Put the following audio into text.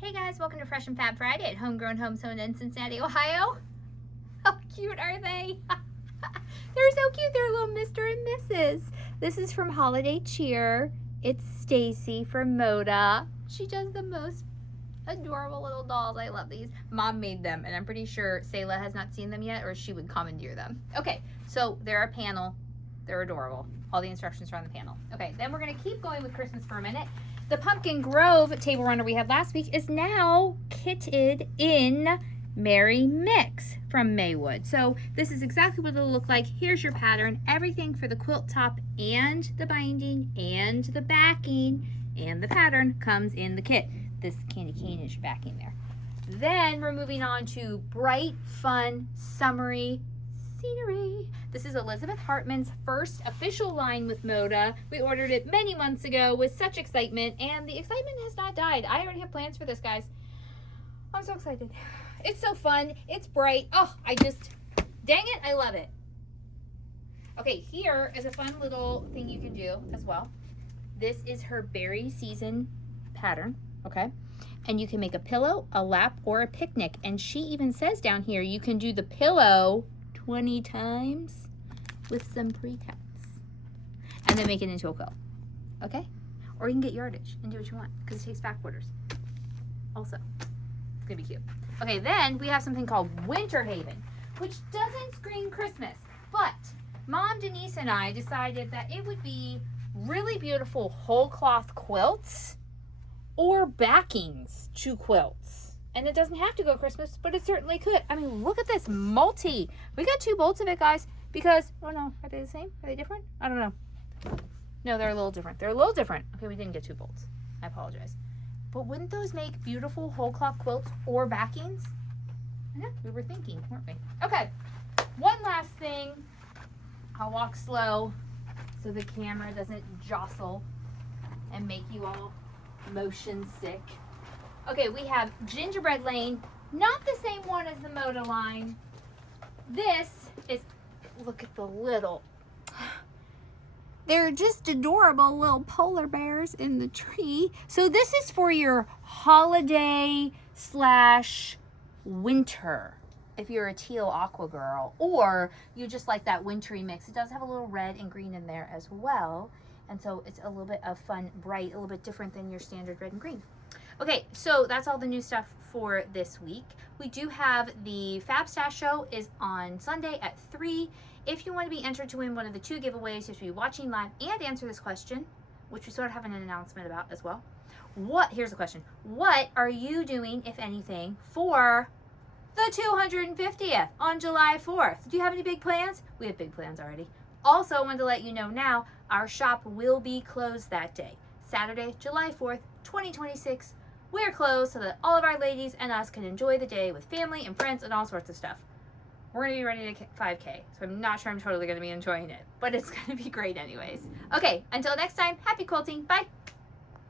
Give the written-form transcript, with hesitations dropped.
Hey guys, welcome to Fresh and Fab Friday at Homegrown Home Sewn in Cincinnati, Ohio. How cute are they? They're so cute. They're little Mr. and Mrs. This is from Holiday Cheer. It's Stacey from Moda. She does the most adorable little dolls. I love these. Mom made them, and I'm pretty sure Selah has not seen them yet, or she would commandeer them. Okay, so they're a panel. They're adorable. All the instructions are on the panel. Okay, then we're going to keep going with Christmas for a minute. The Pumpkin Grove table runner we had last week is now kitted in Merry Mix from Maywood. So this is exactly what it'll look like. Here's your pattern. Everything for the quilt top and the binding and the backing and the pattern comes in the kit. This candy cane is your backing there. Then we're moving on to bright, fun, summery scenery. This is Elizabeth Hartman's first official line with Moda. We ordered it many months ago with such excitement, and the excitement has not died. I already have plans for this, guys. I'm so excited. It's so fun. It's bright. Oh, dang it, I love it. Okay, here is a fun little thing you can do as well. This is her berry season pattern, okay? And you can make a pillow, a lap, or a picnic. And she even says down here, you can do the pillow 20 times with some pre-cuts and then make it into a quilt, okay? Or you can get yardage and do what you want because it takes back orders. Also, it's gonna be cute. Okay, then we have something called Winter Haven, which doesn't scream Christmas, but Mom, Denise, and I decided that it would be really beautiful whole cloth quilts or backings to quilts. And it doesn't have to go Christmas, but it certainly could. I mean, look at this multi. We got 2 bolts of it, guys, because, oh no, are they the same? Are they different? I don't know. No, they're a little different. They're a little different. Okay, we didn't get 2 bolts. I apologize. But wouldn't those make beautiful whole cloth quilts or backings? I know, we were thinking, weren't we? Okay, one last thing. I'll walk slow so the camera doesn't jostle and make you all motion sick. Okay, we have Gingerbread Lane, not the same one as the Moda line. This is, look at the little, they're just adorable little polar bears in the tree. So this is for your holiday / winter, if you're a teal aqua girl, or you just like that wintry mix. It does have a little red and green in there as well. And so it's a little bit of fun, bright, a little bit different than your standard red and green. Okay, so that's all the new stuff for this week. We do have the Fab Stash show is on Sunday at 3. If you want to be entered to win one of the 2 giveaways, you have to be watching live and answer this question, which we sort of have an announcement about as well. Here's the question. What are you doing, if anything, for the 250th on July 4th? Do you have any big plans? We have big plans already. Also, I wanted to let you know now, our shop will be closed that day. Saturday, July 4th, 2026. We're closed so that all of our ladies and us can enjoy the day with family and friends and all sorts of stuff. We're going to be ready to 5K, so I'm not sure I'm totally going to be enjoying it, but it's going to be great anyways. Okay, until next time, happy quilting. Bye.